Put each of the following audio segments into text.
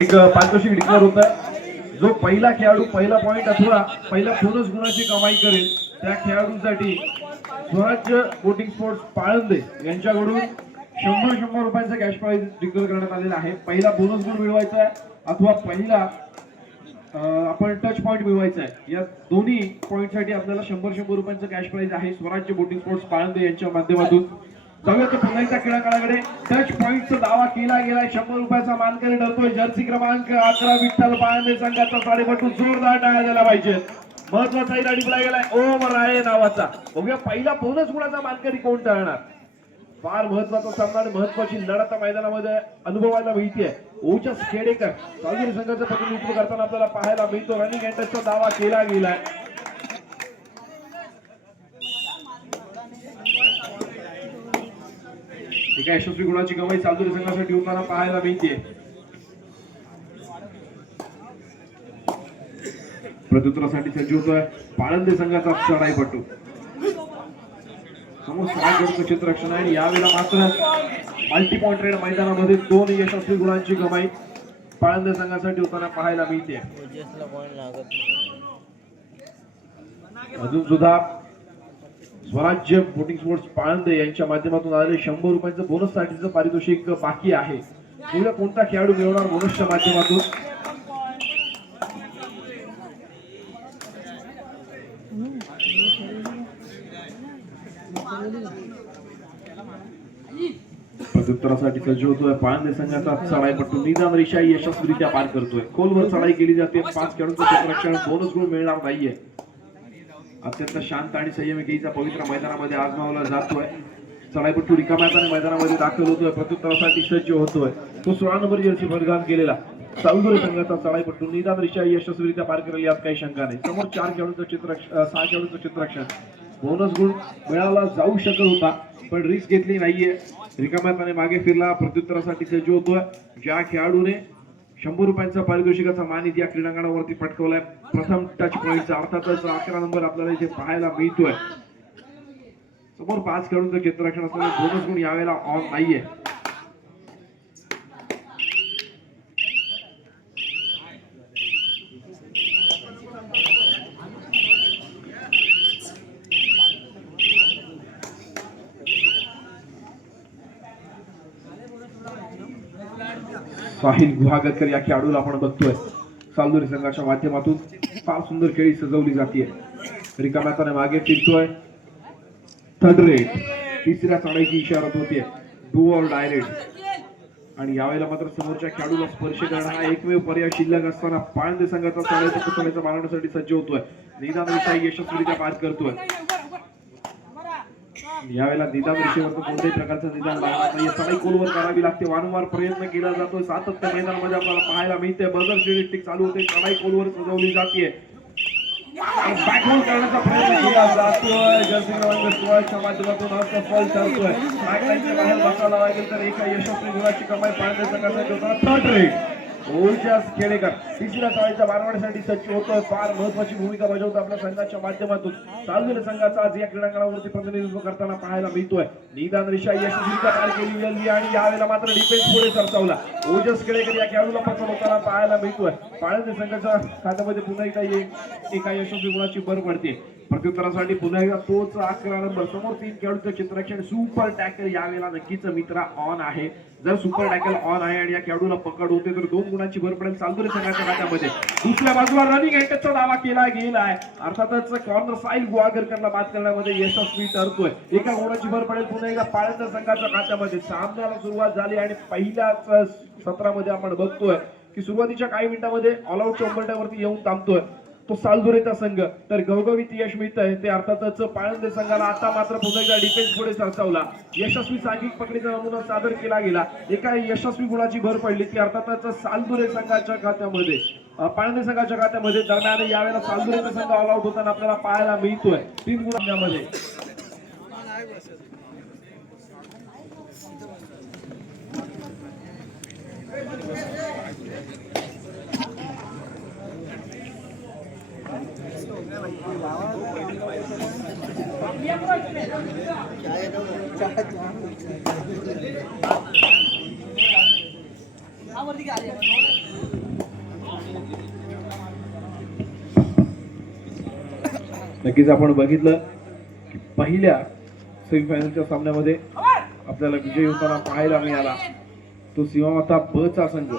एक पारितोषिक डिक्लेअर होत आहे. जो पहिला खेळाडू पहिला पॉइंट अथवा पहिला बोनस गुणाची कमाई करेल त्या खेळाडूसाठी स्वराज्य बोटिंग स्पोर्ट्स पाळंदे यांच्याकडून 100 रुपयांचा कॅश प्राइज डिक्लेअर करण्यात आलेला आहे. पहिला बोनस गुण मिळवायचा आहे अथवा पहिला आपण टच पॉइंट मिळवायचा आहे. या दोन्ही पॉइंटसाठी आपल्याला 100 रुपयांचा कॅश प्राइज आहे स्वराज्य बोटिंग स्पोर्ट्स पाळंदे यांच्या माध्यमातून. जाऊया तर पुन्हा एकदा क्रीडांगणाकडे. टच पॉइंटचा दावा केला गेलाय. 100 रुपयाचा मानकरी ठरतोय जर्सी क्रमांक 11 विठ्ठल पाळंदे संघाचा साडेपटू. जोरदार टाळ्या द्यायला पाहिजे. महत्वाचा इला डिप्लाय गेलाय ओम राय नावाचा. बघूया पहिला बोनस गुणाचा मानकरी कोण ठरणार. फार महत्वाचा सामना आणि महत्वाची लढत मैदानामध्ये अनुभवायला मिळते. ओजस खेडेकर चालू संघाचं प्रतिनिधित्व करताना आपल्याला पाहायला मिळतो. रनिंग एंटरचा दावा केला गेलाय. एका यशस्वी गुणाची कमाई चालू संघासाठी होताना पाहायला मिळते. प्रत्युत्तरासाठी सज्ज होतोय पाळंदे संघाचा चढाईपटू. समोर 6 गडचं क्षेत्ररक्षण आहे. यावेळेला मात्र मल्टी पॉइंट रेड मैदानामध्ये 2 यशस्वी गुणांची कमाई पाळंदे संघासाठी होताना पाहायला मिळते. अजून सुद्धा स्वराज्य बोटिंग स्पोर्ट्स पाळंदे यांच्या माध्यमातून आलेले 100 रुपयांचं बोनस साठीचं पारितोषिक बाकी आहे. पुढे कोणता खेळाडू मिळवणार बोनसच्या माध्यमातून. प्रत्युत्तरासाठी सज्ज होतोय पाळंदे संघाचा चढाईपटू. निदान रेषा यशस्वीरित्या पार करतोय. खोलवर चढाई केली जाते. 5 खेळाडूंचं क्षेत्ररक्षण. बोनस गुण मिळणार नाहीये. अत्यंत शांत आणि संयमी खेळीचा पवित्र मैदानामध्ये आजमावला जातोय. चढाईपटू रिकाम्या हाताने मैदानामध्ये दाखल होतोय. प्रत्युत्तरासाठी सज्ज होतोय तो 16 नंबर जर्सी परिधान केलेला सावंतवाडी संघाचा चढाईपटू. निदान रेषा यशस्वीरित्या पार करेल यात काही शंका नाही. समोर 4 खेळाडूंचं क्षेत्ररक्षण 6 खेळाडूंचं क्षेत्ररक्षण. बोनस गुण मिळाला जाऊ शकत होता पण रिस्क घेतली नाहीये. रिकाम्या हाताने मागे फिरला. प्रत्युत्तरासाठी सज्ज होतोय. ज्या खेळाडूने 100 रुपयांचा पारितोषिकाचा मान या क्रीडांगणावरती पटकवलाय प्रथम टच पॉइंटचा अर्थातच 11 नंबर आपल्याला इथे पाहायला मिळतोय. समोर 5 खेळाडूंचं क्षेत्ररक्षण असल्याने बोनस गुण यावेळेला ऑन नाहीये. साहिल गुहागरकर या खेळाडूला आपण बघतोय चालदोरी संघाच्या माध्यमातून. फार सुंदर खेळी सजवली जाते. रिकाम्या हाताने मागे फिरतोय. थर्ड रेट तिसऱ्या चढाईची इशारत होते. Do or direct. आणि यावेळेला मात्र समोरच्या खेळाडूला स्पर्श करणं हा एकमेव पर्याय शिल्लक असताना पाळंदे संघाचा चढाईचा मारण्यासाठी सज्ज होतोय. निदान रेषा यशस्वीरित्या पार करतोय. यावेळेला निदान रेषेवर कोणत्याही प्रकारचं निदान लागणार नाही. चढाई खोलवर करावी लागते. वारंवार प्रयत्न केला जातोय. सातत्य मैदानामध्ये आपल्याला पाहायला मिळते. बजर शेडिस्टिक चालू होते. चढाई खोलवर सजवली जाते. बॅकहोल करण्याचा प्रयत्न केला जातोय. जर्सी क्रमांक 16च्या माध्यमातून असफल ठरतोय. बॅकलाईनच्या बाहेर बसायला लागेल तर एका यशस्वी गुणाची कमाई पाळंदे संघासाठी होताना थर्ड रेट ओजस खेडेकर तिसऱ्या चढाईच्या बारवाडीसाठी सज्ज होतोय. फार महत्वाची भूमिका बजावतो आपल्या संघाच्या माध्यमातून. चाललेल्या संघाचा आज या क्रीडांगणावरती प्रतिनिधित्व करताना पाहायला मिळतोय. निदान रेषा यशस्वीरित्या पार केली गेली आणि यावेळेला मात्र डिफेन्स पुढे सरसावला. ओजस खेडेकर या खेळाडूला पसंत होताना पाहायला मिळतोय. पाळंदे संघाच्या खात्यामध्ये पुन्हा एका यशस्वी गुणाची भर पडते. प्रत्युत्तरासाठी पुन्हा एकदा तोच 11 नंबर. समोर 3 खेळाडूंचं क्षेत्ररक्षण. सुपर टॅकल यावेळेला नक्कीच मित्रा ऑन आहे. जर सुपर टॅकल ऑन आहे आणि या खेळाडूला पकड होते तर 2 गुणांची भर पडेल चालदोरी संघाच्या खात्यामध्ये. दुसऱ्या बाजूला रनिंग एंटरचा दावा केला गेलाय. अर्थातच कॉर्नर साहिल गुहागरकरला बाद करण्यामध्ये यशस्वी ठरतोय. एका गुणाची भर पडेल पुन्हा एकदा पाळंदे संघाच्या खात्यामध्ये. सामन्याला सुरुवात झाली आणि पहिल्याच सत्रामध्ये आपण बघतोय की सुरुवातीच्या काही मिनिटांमध्ये ऑल आउटच्या उंबरठ्यावरती येऊन थांबतोय तो सालदुरेचा संघ. तर घवघवीत यश मिळत आहे ते अर्थातच पाळंदे संघाला. आता मात्र पुन्हा एकदा डिफेन्स पुढे सरसावला. यशस्वी सांघिक पकडीचा नमुना सादर केला गेला. एका यशस्वी गुणाची भर पडली ती अर्थातच सालदुरे संघाच्या खात्यामध्ये पाळंदे संघाच्या खात्यामध्ये. दरम्यान यावेळेला सालदुरेचा संघ ऑल आउट होताना आपल्याला पाहायला मिळतोय 3 गुणांमध्ये. आवडती नक्कीच आपण बघितलं की पहिल्या सेमीफायनलच्या सामन्यामध्ये आपल्याला विजय होताना पाहायला मिळाला तो सीमामाता ब चा संघ.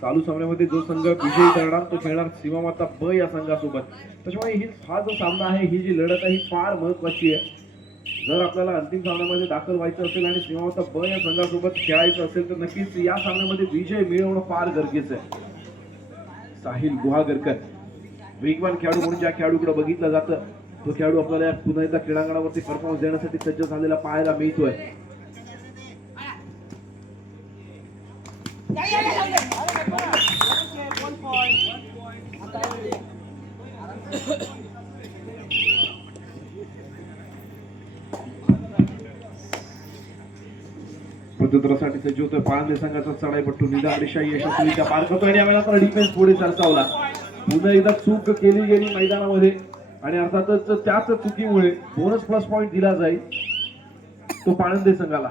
चालू सामन्यामध्ये जो संघ विजयी ठरणार तो खेळणार सीमामाता ब या संघासोबत. त्याच्यामुळे हा जो सामना आहे, ही जी लढत आहे, ही फार महत्वाची आहे. जर आपल्याला अंतिम सामन्यामध्ये दाखल व्हायचं असेल आणि सीमामाता ब या संघासोबत खेळायचं असेल तर नक्कीच या सामन्यामध्ये विजय मिळवणं फार गरजेचं आहे. साहिल गुहागरकर वेगवान खेळाडू म्हणून ज्या खेळाडूकडे बघितलं जातं तो खेळाडू आपल्याला पुन्हा एकदा क्रीडांगणावरती परफॉर्मन्स देण्यासाठी सज्ज झालेला पाहायला मिळतोय. प्रत्युत्तरासाठी सज्ज होतोय पाळंदे संघाचा चढाईपट्टू निदान रेषा यशस्वीरित्या पार करतोय आणि यावेळेला तर डिफेन्स पुढे सरसावला. पुन्हा एकदा चूक केली गेली मैदानामध्ये आणि अर्थातच त्याच चुकीमुळे बोनस प्लस पॉइंट दिला जाईल तो पाळंदे संघाला.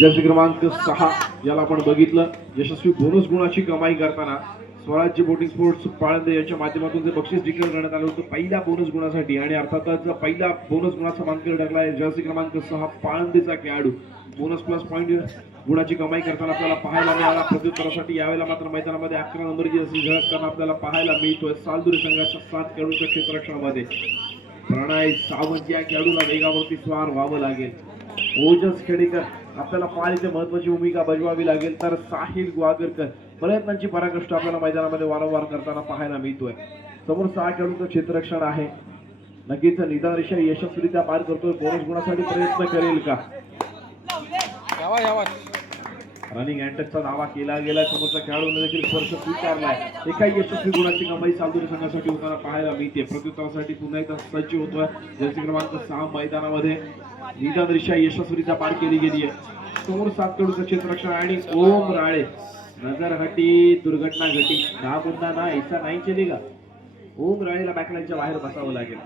जर्सी क्रमांक 6 याला आपण बघितलं यशस्वी बोनस गुणाची कमाई करताना स्वराज्य बोटिंग स्पोर्ट्स पाळंदे यांच्या माध्यमातून जे बक्षीस डिक्लेअर करण्यात आलं होतं पहिल्या बोनस गुणासाठी आणि अर्थातच पहिल्या बोनस गुणाचा मानकरी ठरला आहे जर्सी क्रमांक 6 पाळंदेचा खेळाडू. बोनस प्लस पॉइंट गुणाची कमाई करताना आपल्याला पाहायला मिळाला. प्रत्युत्तरासाठी यावेळेला मात्र मैदानामध्ये 11 नंबर जर्सी झळकताना आपल्याला पाहायला मिळतोय सालदुरी संघाच्या 7 खेळाडूंच्या क्षेत्ररक्षणामध्ये. प्रणय सावंत या खेळाडूला वेगावरती स्वार व्हावं लागेल. ओजस खेडेकर आपल्याला फार इथे महत्वाची भूमिका बजवावी लागेल. तर साहिल गुहागरकर प्रयत्नांची पराकाष्ठा आपल्याला मैदानामध्ये वारंवार करताना पाहायला मिळतोय. समोर 6 खेळाडूंचं क्षेत्ररक्षण आहे. नक्कीच निदान रेषा यशस्वीरित्या पार करतोय. बोनस गुणासाठी प्रयत्न करेल का? रनिंग अँटचचा दावा केला गेला. समोरच्या खेळाडूने देखील स्पर्श स्वीकारलाय. एका यशस्वी गुणाची कमाई सालदुरी संघासाठी होताना पाहायला मिळते. प्रत्युत्तरासाठी पुन्हा एकदा सज्ज होतोय जर्सी क्रमांक 6 मैदानामध्ये. निदान रेषा यशस्वीरित्या पार केली गेली आहे. समोर 7 खेळाडूंचं क्षेत्ररक्षण आणि ओम राळे नजर हटी दुर्घटना घटी ना मुद्दा ना ऐसा नाही चलेगा. ओम राळेला बॅकलाईनच्या बाहेर बसावं लागेल.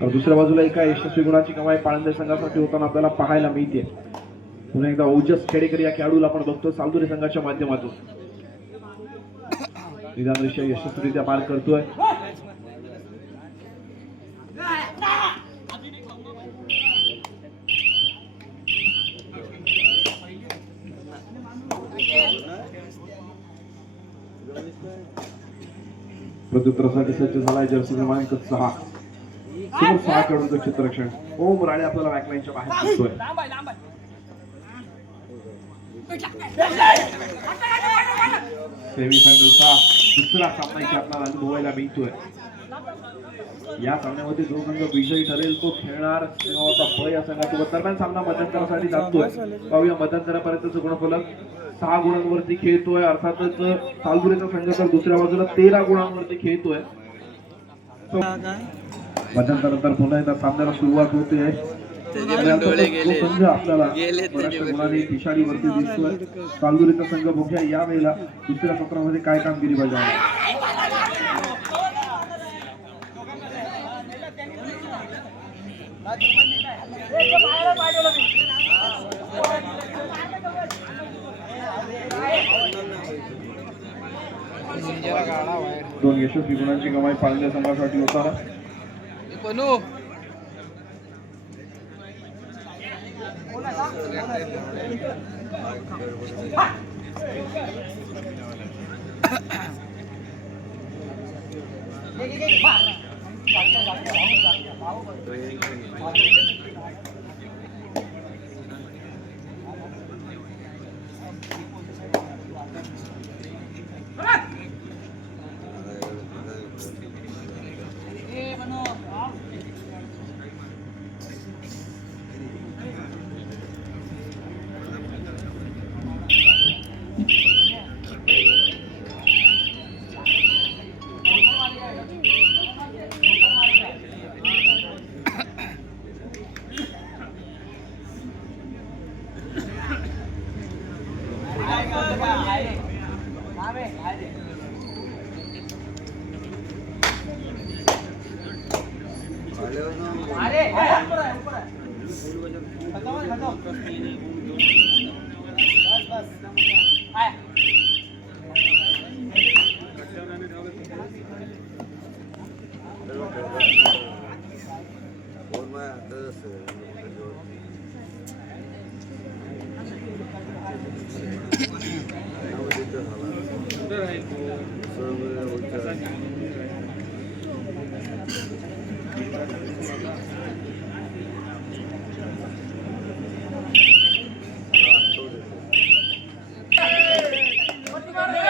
तर दुसऱ्या बाजूला एका यशस्वी गुणाची कमाई पाळंदे संघासाठी होताना आपल्याला पाहायला मिळते. पुन्हा एकदा ओजस खेडेकर या खेळाडूला आपण बघतो सालदुरी संघाच्या माध्यमातून. निदान रेषा यशस्वीरित्या पार करतोय. प्रत्युत्तरासाठी सज्ज झालाय जर्सी क्रमांक 6. समोर 6 खेळाडूंचं क्षेत्ररक्षण. ओम राळे आपल्याला बॅकलाईनच्या बाहेर दिसतोय. सेमीफायनलचा दुसरा सामना इथे आपल्याला अनुभवायला मिळतोय. या सामन्यामध्ये जो संघ विजयी ठरेल तो खेळणार सीमामाता ब या संघासोबत. दरम्यान सामना मध्यंतरासाठी जातोय. पाहूया मध्यंतरापर्यंतचं गुणफलक. 6 गुणांवरती खेळतोय. अर्थातच सालदुरीचा संघ तर दुसऱ्या बाजूला 13 गुणांवरती खेळतोय. मध्यंतरानंतर पुन्हा एकदा सामन्याला सुरुवात होते. संघ आपल्याला बऱ्याचशा गुणांनी पिछाडीवरती दिसतोय. सालदुरीचा संघ बघूया या वेळेला दुसऱ्या सत्रामध्ये काय कामगिरी बजावणार. दोन यशस्वी गुणांची कमाई पाळंदे संघासाठी होताना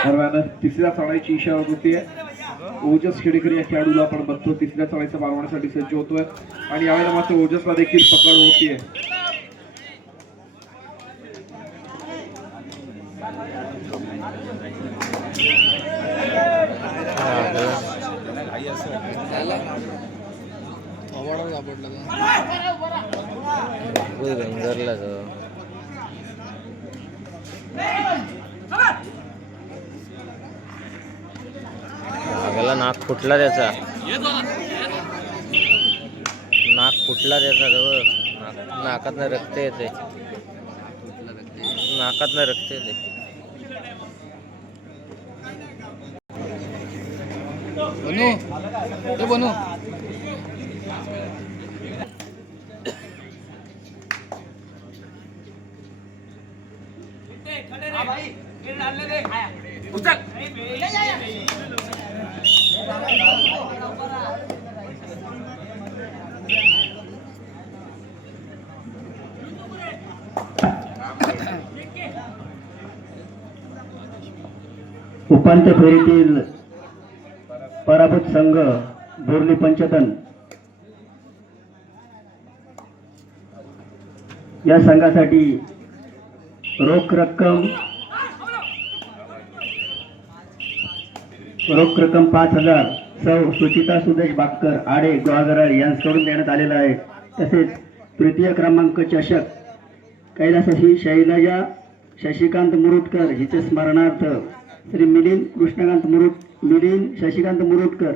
दरम्यान तिसऱ्या चढाईची इशारा होती आहे. ओजस खेडेकर या खेळाडूला आपण बघतो तिसऱ्या चढाईचा मारवण्यासाठी सज्ज होतोय आणि यावेळेला मात्र ओजसला देखील पकड होतीये. नाक फुटला त्याचा, नाक फुटला त्याचा जवळ, नाकातनं रक्त येते, नाकातनं रक्त येते. बनू उपांत्य फेरीतील पराभूत संघ बोर्ली पंचतन या संघासाठी रोख रक्कम 5,000 सौ सुचिता सुदेश बाक्कर आडे गोवागराळ यांच्याकडून देण्यात आलेला आहे. तसेच तृतीय क्रमांक चषक कैलासवासी शैलजा शशिकांत मुरुटकर हिचे स्मरणार्थ श्री मिलिंद शशिकांत मुरुटकर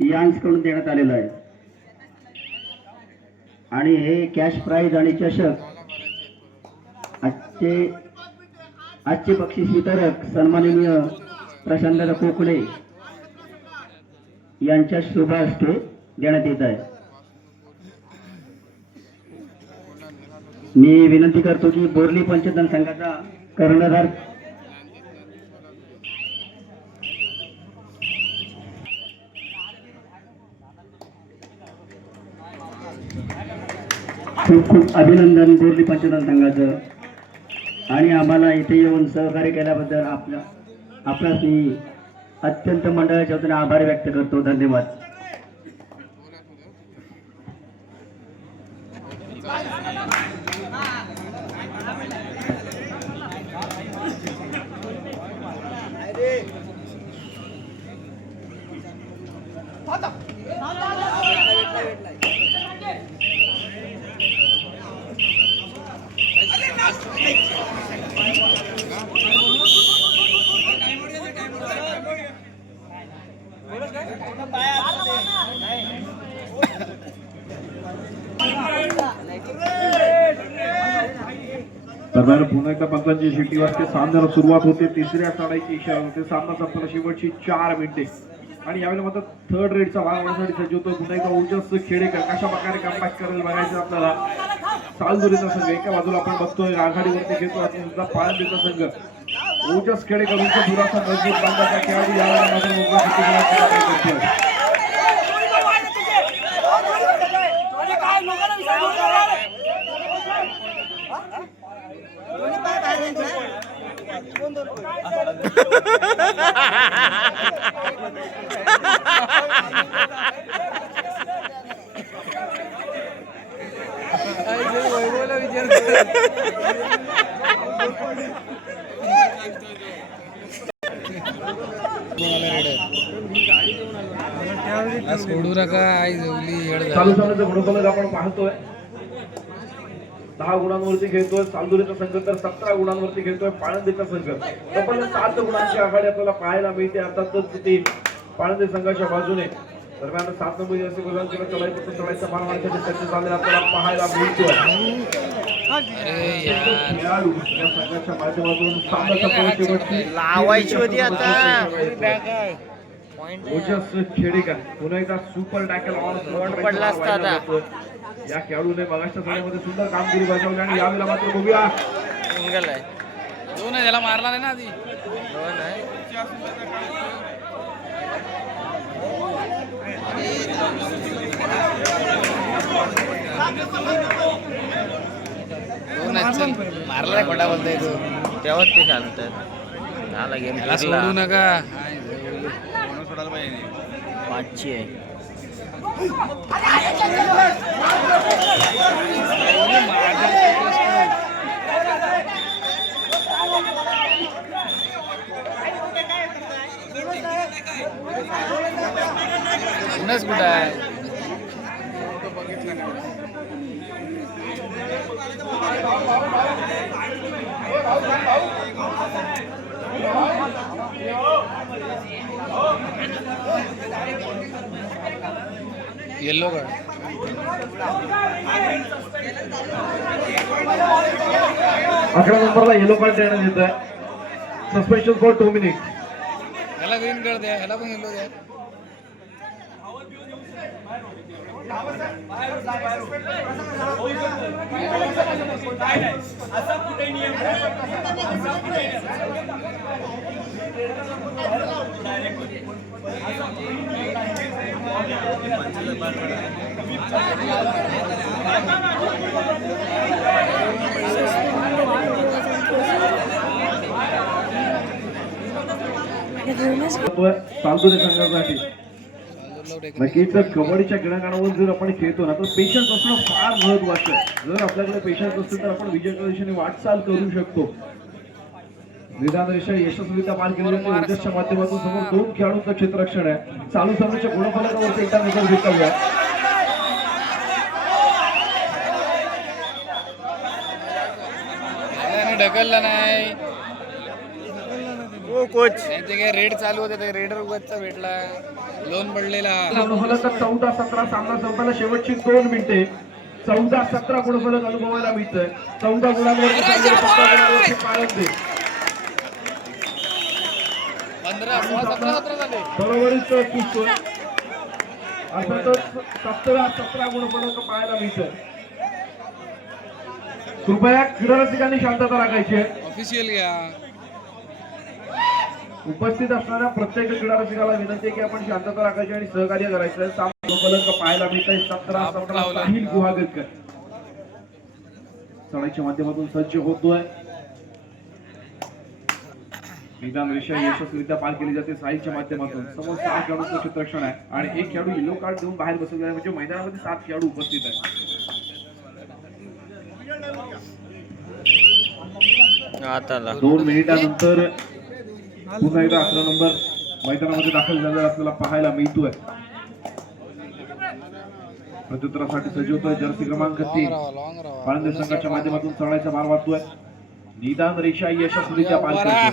यांच्याकडून देण्यात आलेला आहे. आणि हे कॅश प्राइज आणि चषक आजचे बक्षीस वितरक सन्माननीय प्रशांत कोकळे यांच्या शुभ हस्ते देण्यात येत आहे. मी विनंती करतो की बोर्ली पंचतन संघाचा कर्णधार खूप खूप अभिनंदन बोर्ली पंचतन संघाचं आणि आम्हाला इथे येऊन सहकार्य केल्याबद्दल आपल्यास मी अत्यंत मंडळाच्या वतीने आभार व्यक्त करतो. धन्यवाद. दरम्यान पुन्हा एकदा पंचांची शिट्टी वाजते. सामन्याला सुरुवात होते. तिसऱ्या चढाईची इशारा होते. सामना संपला शेवटची 4 मिनिटे आणि यावेळेला मात्र थर्ड रेडचा भाग होण्यासाठी सज्ज होतो. पुन्हा एकदा ओजस खेडेकर कशा प्रकारे कमबॅक करेल बघायचं आपल्याला. सालदुरीचा संघ एका बाजूला आपण बघतोय आघाडीवरती खेळतो सुद्धा पाळंदीचा संघ. ओजस खेडेकर दुराचा मजबूत बांधाचा खेळाडू यावेळेला मात्र करतोय. चालू सामन्याचं गुणफलक आपण पाहतोय. 10 गुणांवरती खेळतोय सालदुरीचा संघ तर 17 गुणांवरती खेळतोय पाळंदीचा संघ. तब्बल 7 गुणांची आघाडी आपल्याला पाहायला मिळते. अर्थातच ती पाळंदी संघाच्या बाजूने. दरम्यान 7 नंबर असे गुणांच्या चढाईचा मान मारण्यासाठी सज्ज झालेला आपल्याला पाहायला मिळतोय. खेळाडू या संघाच्या माध्यमातून सामन्याचा लावायची होती आता. ओजस खेडेकर पुन्हा एकदा सुपर टॅकल पडला असता आता. या खेळाडूने मागच्या सामन्यामध्ये सुंदर कामगिरी बजावली आणि यावेळेला मात्र बघूया सिंगल आहे. दोन आहे, त्याला मारला नाही ना आधी. दोन आहे. दोन आहेत, चल. मारला नाही, खोटा बोलतोय तू. तेव्हाच ते शांत आहेत. झाला गेम त्याला सोडू नका. 5ची आहे. पुन्हाच कुठं आहे? Yellow card. 11 नंबरला येलो कार्ड देण्यात येत आहे. Suspension for 2 minutes. ह्याला ग्रीन कार्ड द्या, ह्याला पण येल्लो द्या. चालतो संघासाठी नक्कीच कबड्डीच्या क्रीडांगणावर जर आपण खेळतो ना तर पेशन्स असणं फार महत्वाचं आहे. जर आपल्याकडे पेशन्स असेल तर आपण विजयाच्या दिशेने वाटचाल करू शकतो. निदान रेषा यशस्वीरित्या पार केली जाते. उद्देशाच्या माध्यमातून समोर 2 खेळाडूंचं क्षेत्ररक्षण आहे. चालू सामन्याच्या गुणफलकावरती एकदा नजर घेतल्या. ढकलला नाही. ओ कोच. त्यांचे काय रेड चालू होते, ते रेडर उगाचचा भेटला. लोन पडलेला. गुणफलक 14-17 सामना संपला. शेवटची 2 मिनिटे. 14-17 गुणफलक अनुभवायला मिळतंय. 14 गुणांवरती 15 दे 15, 16, 17 झाले. बरोबरीच चुकतोय. अर्थातच 17 गुणफलक पाहायला मिळतं. कृपया क्रीडा रसिकांनी शांतता राखायची आहे. ऑफिशियल घ्या. उपस्थित असणाऱ्या प्रत्येक क्रीडा रसिकाला विनंती आहे की आपण शांतता राखायची आणि सहकार्य करायचं. गुणफलक पाहायला मिळत आहे. 17-17 साहिल गुहागरकर चढाईच्या माध्यमातून सज्ज होतोय. निदान रेषा यशस्वीरित्या पार केली जाते. साहिलच्या माध्यमातून समोर 6 खेळाडूंचं क्षेत्ररक्षण आहे आणि 1 खेळाडू येलो कार्ड देऊन बाहेर बसवले आहे. म्हणजे मैदानामध्ये 7 खेळाडू उपस्थित आहेत. आता 2 मिनिटानंतर पुन्हा एकदा 11 नंबर मैदानामध्ये दाखल झालेला आपल्याला पाहायला मिळतोय. प्रत्युत्तरासाठी सज्ज होतोय जर्सी क्रमांक 3 पाळंदे संघाच्या माध्यमातून चढायचा भार वाटतोय. निदान रेषा यशस्वीरित्या पार करतोय.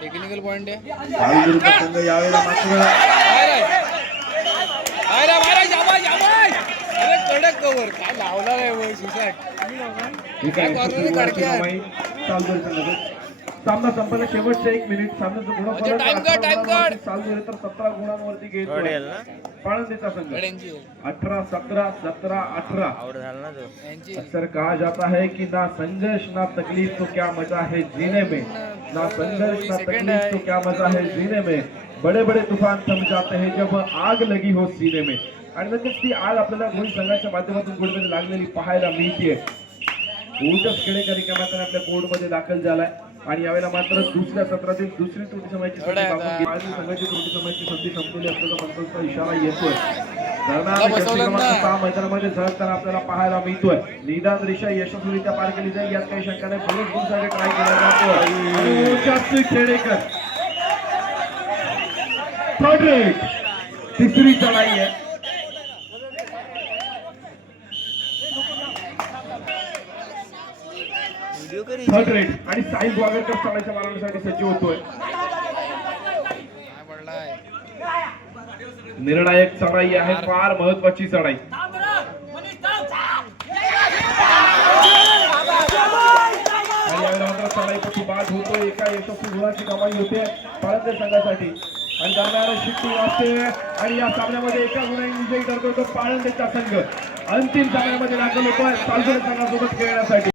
टेक्निकल पॉइंट आहे. विरुद्ध संघ यावेळेला मात्र कडक कव्हर काय लावला नाही सुसाट. सामना संपला. शेवटचे 1 मिनिट. सामन्याचं गुणफलक चालू झाले तर 17 गुणांवरती घेतोय पाळंदेचा संघ. 18-17, 17-18. आवड झाला ना तो. अक्सर कहा जाता है कि ना संघर्ष ना तकलीफ तो क्या मजा है जीने में. ना संघर्ष ना तकलीफ तो क्या मजा है जीने में. बड़े बड़े तूफान थम जाते हैं जब आग लगी हो सीने में. आणि नक्कीच ती आग आपल्याला दोन संघाच्या माध्यमातून कुठेतरी लागलेली पाहायला मिळते. ओजस खेडेकर रिकाम्याने आपल्या कोर्टमध्ये दाखल झालाय आणि यावेळेला मात्र दुसऱ्या सत्रातील दुसरी त्रुटी समयाची संघाची त्रुटी समयाची संधी संपलेली असल्याचा पंचांचा इशारा येतोय. मैदानामध्ये झळकताना आपल्याला पाहायला मिळतोय. निदान रेषा यशस्वीरित्या पार केली जाईल यात काही शंका नाही. पुरुष गुणसाठी ट्राय केला जातो. ओजस खेडेकर थर्ड रेट तिसरी चढाई आहे. थर्ड रेट आणि साहिल वागरकर चढाईच्या मारण्यासाठी सज्ज होतोय. निर्णायक चढाई आहे. फार महत्वाची चढाई. आणि यावेळेला मात्र चढाईपासून बाद होतोय. एका यशस्वी गुणाची कमाई होते पाळंदे संघासाठी आणि दरम्यान शिट्टी वाजते आणि या सामन्यामध्ये एका गुणाने विजयी ठरतो तो पाळंदेचा संघ. अंतिम सामन्यामध्ये दाखल होतोय सालसर संघासोबत खेळण्यासाठी.